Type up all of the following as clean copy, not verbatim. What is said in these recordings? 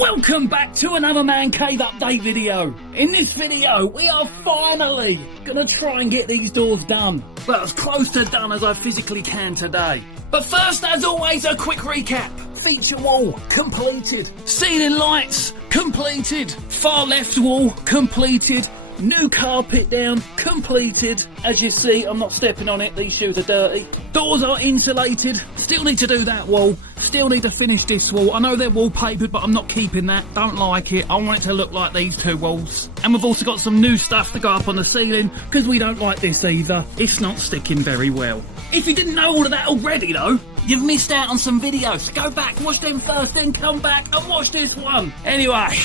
Welcome back to another ManCave update video. In this video, we are finally gonna try and get these doors done. Well, as close to done as I physically can today. But first, as always, a quick recap. Feature wall, completed. Ceiling lights, completed. Far left wall, completed. New carpet down, completed. As you see, I'm not stepping on it, these shoes are dirty. Doors are insulated, still need to do that wall. Still need to finish this wall. I know they're wallpapered, but I'm not keeping that. Don't like it. I want it to look like these two walls. And we've also got some new stuff to go up on the ceiling, because we don't like this either. It's not sticking very well. If you didn't know all of that already though, you've missed out on some videos. Go back, watch them first, then come back and watch this one. Anyway,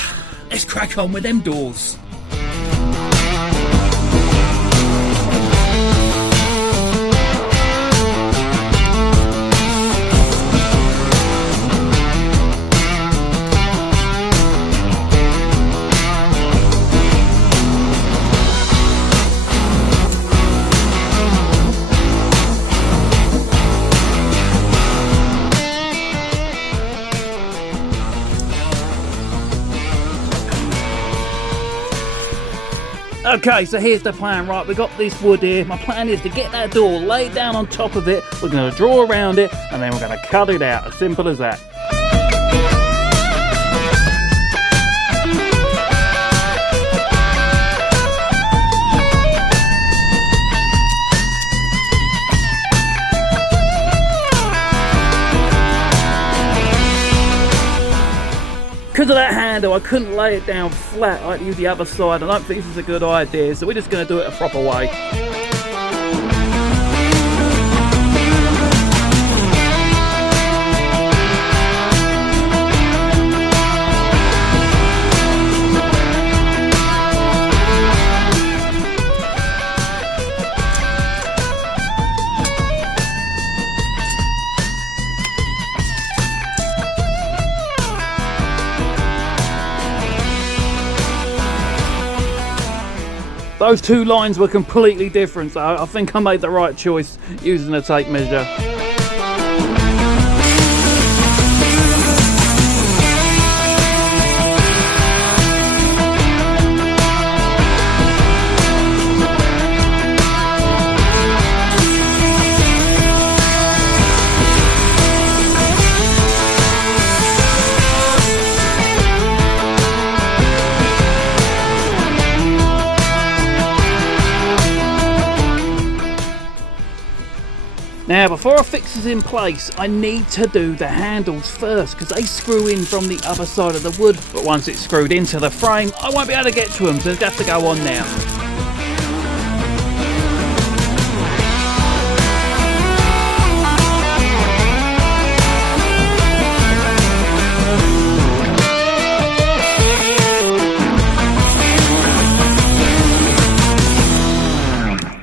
let's crack on with them doors. Okay, so here's the plan, right? We got this wood here. My plan is to get that door laid down on top of it. We're going to draw around it, and then we're going to cut it out. As simple as that. Because of that handle, I couldn't lay it down flat. I had to use the other side. I don't think this is a good idea, so we're just going to do it a proper way. Those two lines were completely different, so I think I made the right choice using a tape measure. Now, before I fix this in place, I need to do the handles first, because they screw in from the other side of the wood. But once it's screwed into the frame, I won't be able to get to them, so they have to go on now.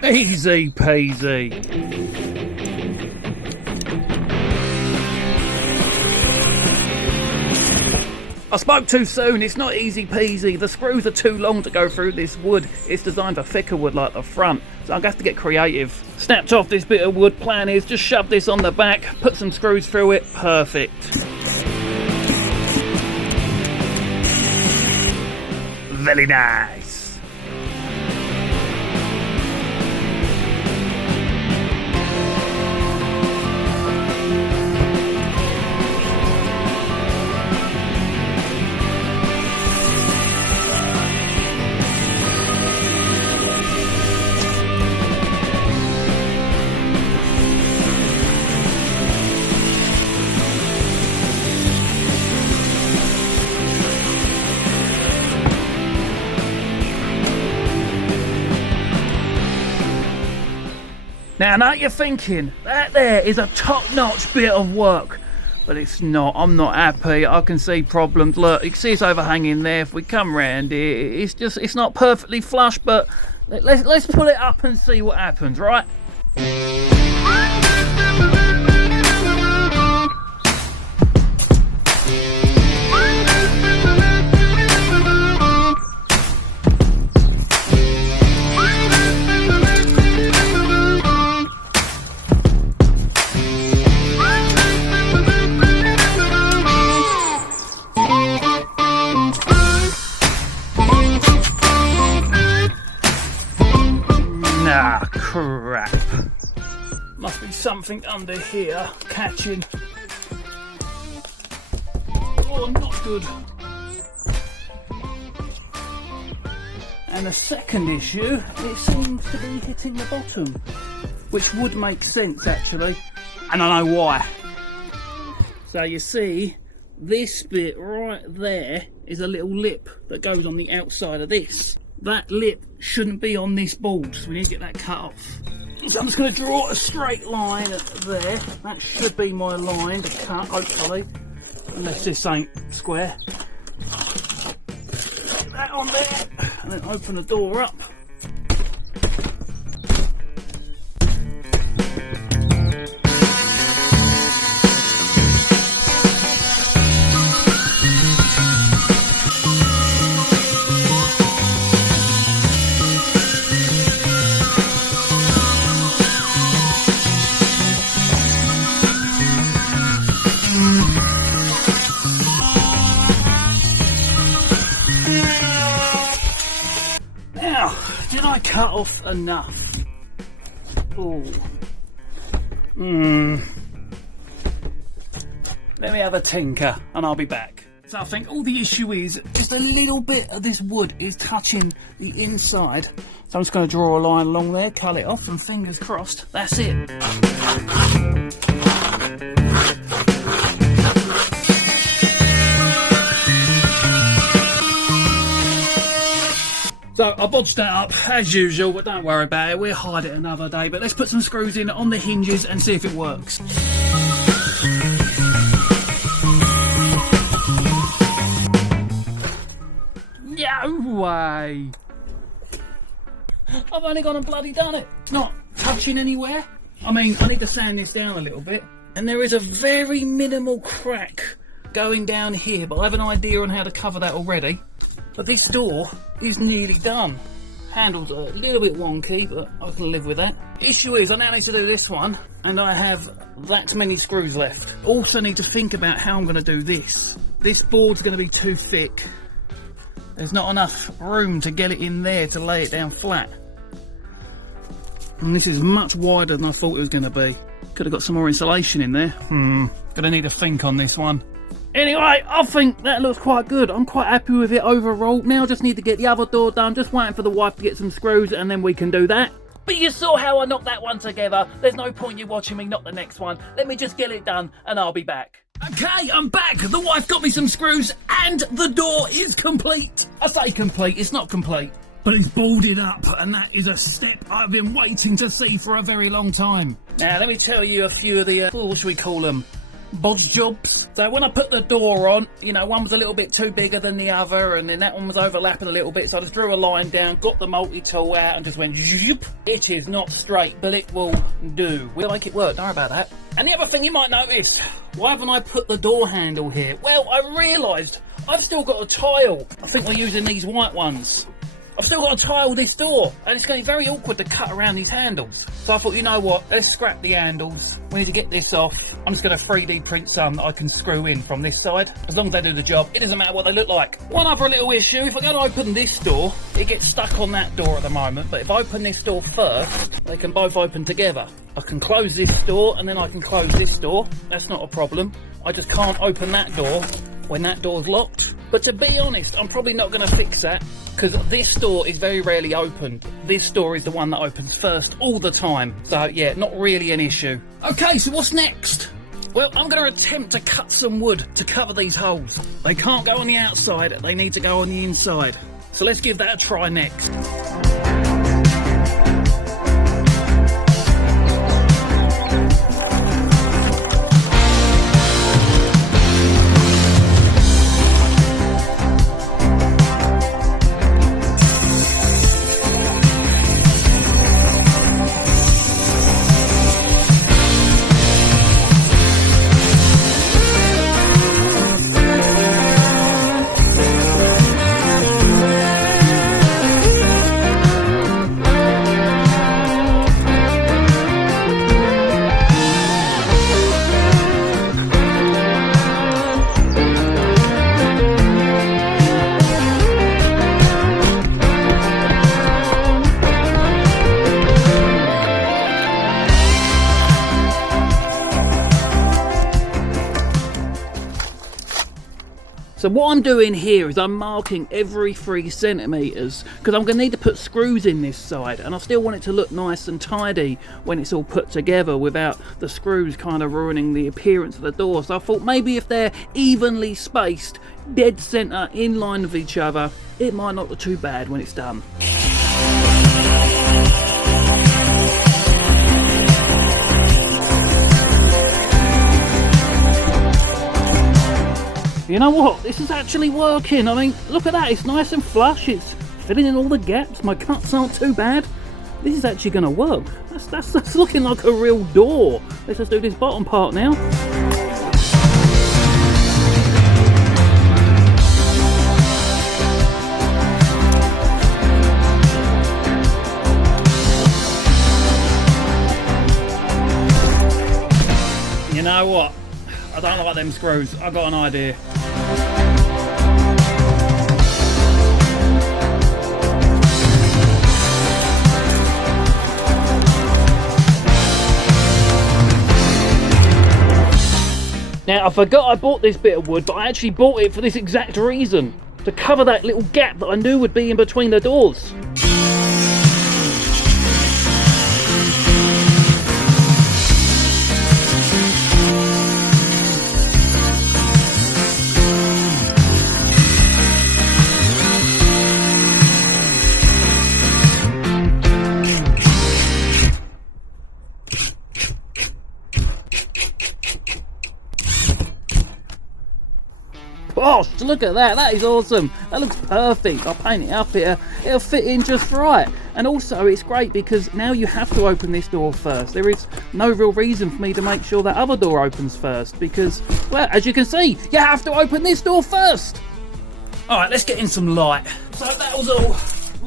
Easy peasy. I spoke too soon, it's not easy peasy. The screws are too long to go through this wood. It's designed for thicker wood like the front, so I'm going to have to get creative. Snapped off this bit of wood. Plan is just shove this on the back, put some screws through it. Perfect. Very nice. Now, I know you're thinking, that there is a top-notch bit of work. But it's not. I'm not happy. I can see problems. Look, you can see it's overhanging there. If we come round here, it's not perfectly flush, but let's pull it up and see what happens, right? something under here catching. Oh, not good. And the second issue, it seems to be hitting the bottom, which would make sense actually, and I know why. So you see, this bit right there is a little lip that goes on the outside of this. That lip shouldn't be on this board, so we need to get that cut off. So I'm just going to draw a straight line there. That should be my line to cut, hopefully, unless this ain't square. Get that on there, and then open the door up. Did I cut off enough? Oh. Let me have a tinker and I'll be back. So I think all the issue is just a little bit of this wood is touching the inside. So I'm just going to draw a line along there, cut it off, and fingers crossed, that's it. So I bodged that up as usual, but don't worry about it, we'll hide it another day. But let's put some screws in on the hinges and see if it works. No way! I've only gone and bloody done it. It's not touching anywhere. I mean, I need to sand this down a little bit. And there is a very minimal crack going down here, but I have an idea on how to cover that already. But this door is nearly done. Handle's a little bit wonky, but I can live with that. Issue is, I now need to do this one, and I have that many screws left. Also need to think about how I'm going to do this. This board's going to be too thick. There's not enough room to get it in there to lay it down flat. And this is much wider than I thought it was going to be. Could have got some more insulation in there. Gonna need to think on this one. Anyway, I think that looks quite good. I'm quite happy with it overall. Now I just need to get the other door done. Just waiting for the wife to get some screws and then we can do that. But you saw how I knocked that one together. There's no point you watching me knock the next one. Let me just get it done and I'll be back. Okay, I'm back. The wife got me some screws and the door is complete. I say complete, it's not complete. But it's boarded up, and that is a step I've been waiting to see for a very long time. Now, let me tell you a few of the, what should we call them? Bodge jobs. So when I put the door on, you know, one was a little bit too bigger than the other, and then that one was overlapping a little bit, so I just drew a line down, got the multi-tool out, and just went zoop. It is not straight, but it will do. We'll make it work, don't worry about that. And the other thing you might notice, why haven't I put the door handle here? Well, I realised I've still got a tile. I think we're using these white ones. I've still got to tile this door, and it's going to be very awkward to cut around these handles. So I thought, you know what, let's scrap the handles. We need to get this off. I'm just going to 3D print some that I can screw in from this side. As long as they do the job, it doesn't matter what they look like. One other little issue, if I go to open this door, it gets stuck on that door at the moment. But if I open this door first, they can both open together. I can close this door, and then I can close this door. That's not a problem. I just can't open that door when that door's locked. But to be honest, I'm probably not going to fix that, because this door is very rarely opened. This door is the one that opens first all the time. So yeah, not really an issue. Okay, so what's next? Well, I'm going to attempt to cut some wood to cover these holes. They can't go on the outside, they need to go on the inside. So let's give that a try next. So what I'm doing here is I'm marking every 3 centimetres because I'm going to need to put screws in this side, and I still want it to look nice and tidy when it's all put together without the screws kind of ruining the appearance of the door. So I thought maybe if they're evenly spaced, dead centre, in line with each other, it might not look too bad when it's done. You know what? This is actually working. I mean, look at that. It's nice and flush. It's filling in all the gaps. My cuts aren't too bad. This is actually going to work. That's looking like a real door. Let's just do this bottom part now. You know what? I don't like them screws. I've got an idea. Now, I forgot I bought this bit of wood, but I actually bought it for this exact reason. To cover that little gap that I knew would be in between the doors. Gosh, look at that. That is awesome. That looks perfect. I'll paint it up here. It'll fit in just right. And also, it's great because now you have to open this door first. There is no real reason for me to make sure that other door opens first because, well, as you can see, you have to open this door first. All right, let's get in some light. So that was all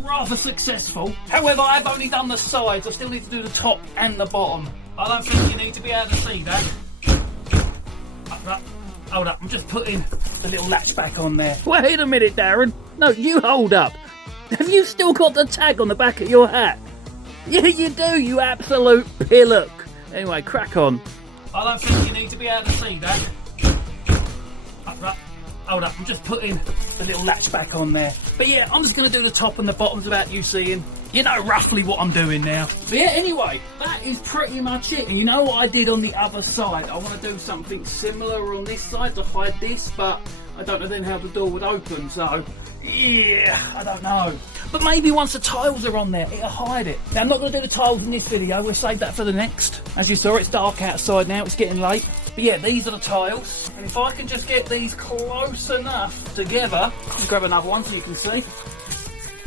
rather successful. However, I've only done the sides. I still need to do the top and the bottom. I don't think you need to be able to see that. Hold up, I'm just putting the little latch back on there. Wait a minute, Darren. No, you hold up. Have you still got the tag on the back of your hat? Yeah, you do, you absolute pillock. Anyway, crack on. I don't think you need to be able to see that. Hold up, I'm just putting the little latch back on there. But yeah, I'm just going to do the top and the bottoms without you seeing. You know roughly what I'm doing now. But yeah, anyway, that is pretty much it. And you know what I did on the other side? I want to do something similar on this side to hide this, but I don't know then how the door would open, so yeah, I don't know. But maybe once the tiles are on there, it'll hide it. Now, I'm not going to do the tiles in this video. We'll save that for the next. As you saw, it's dark outside now. It's getting late. But yeah, these are the tiles. And if I can just get these close enough together, just grab another one so you can see.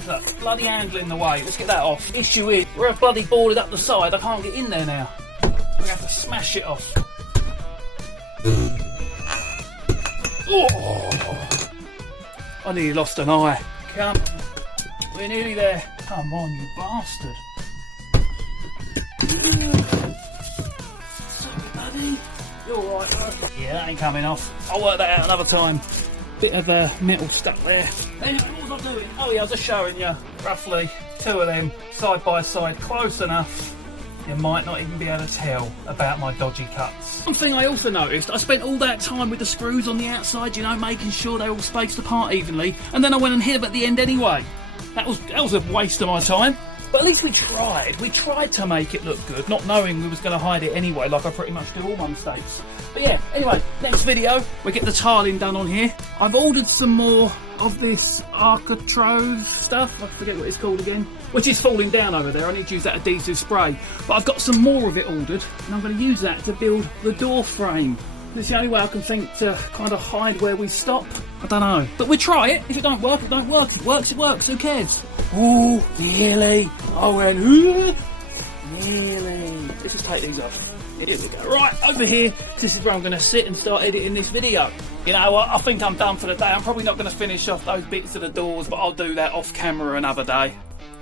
Look, bloody handle in the way. Let's get that off. Issue is, we're bloody boarded up the side. I can't get in there now. We have to smash it off. Oh! I nearly lost an eye. Come. We're nearly there. Come on, you bastard. Sorry, buddy. You're alright, bud. Yeah, that ain't coming off. I'll work that out another time. Bit of metal stuck there. Anyway, what was I doing? Oh yeah, I was just showing you roughly 2 of them side by side, close enough. You might not even be able to tell about my dodgy cuts. One thing I also noticed, I spent all that time with the screws on the outside, you know, making sure they're all spaced apart evenly, and then I went and hit them at the end anyway. That was a waste of my time. But at least we tried. We tried to make it look good, not knowing we was going to hide it anyway, like I pretty much do all my mistakes. But yeah, anyway, next video, we get the tiling done on here. I've ordered some more of this architrave stuff, I forget what it's called again, which is falling down over there. I need to use that adhesive spray. But I've got some more of it ordered, and I'm going to use that to build the door frame. It's the only way I can think to kind of hide where we stop. I don't know. But we try it. If it don't work, it don't work. If it works, it works. Who cares? Ooh, nearly. I went, nearly. Let's just take these off. Here we go. Right, over here, this is where I'm going to sit and start editing this video. You know what? I think I'm done for the day. I'm probably not going to finish off those bits of the doors, but I'll do that off camera another day.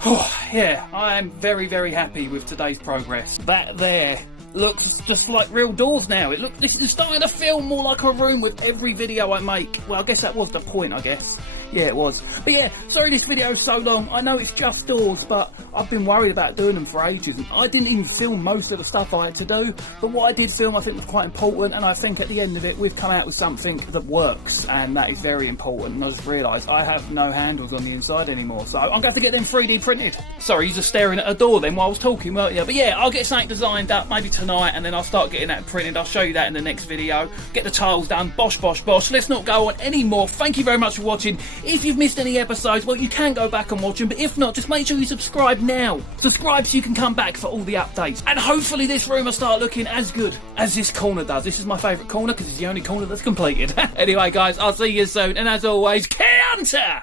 Oh, yeah, I am very, very happy with today's progress. That there looks just like real doors now. This is starting to feel more like a room with every video I make. Well, I guess that was the point, I guess. Yeah, it was. But yeah, sorry this video is so long. I know it's just doors, but I've been worried about doing them for ages. And I didn't even film most of the stuff I had to do. But what I did film I think was quite important. And I think at the end of it, we've come out with something that works. And that is very important. And I just realised I have no handles on the inside anymore. So I'm going to have to get them 3D printed. Sorry, you're just staring at a door then while I was talking, weren't you? But yeah, I'll get something designed up maybe tonight. And then I'll start getting that printed. I'll show you that in the next video. Get the tiles done. Bosh, bosh, bosh. Let's not go on any more. Thank you very much for watching. If you've missed any episodes, well, you can go back and watch them, but if not, just make sure you subscribe now. Subscribe so you can come back for all the updates. And hopefully this room will start looking as good as this corner does. This is my favourite corner because it's the only corner that's completed. Anyway, guys, I'll see you soon. And as always, Counter!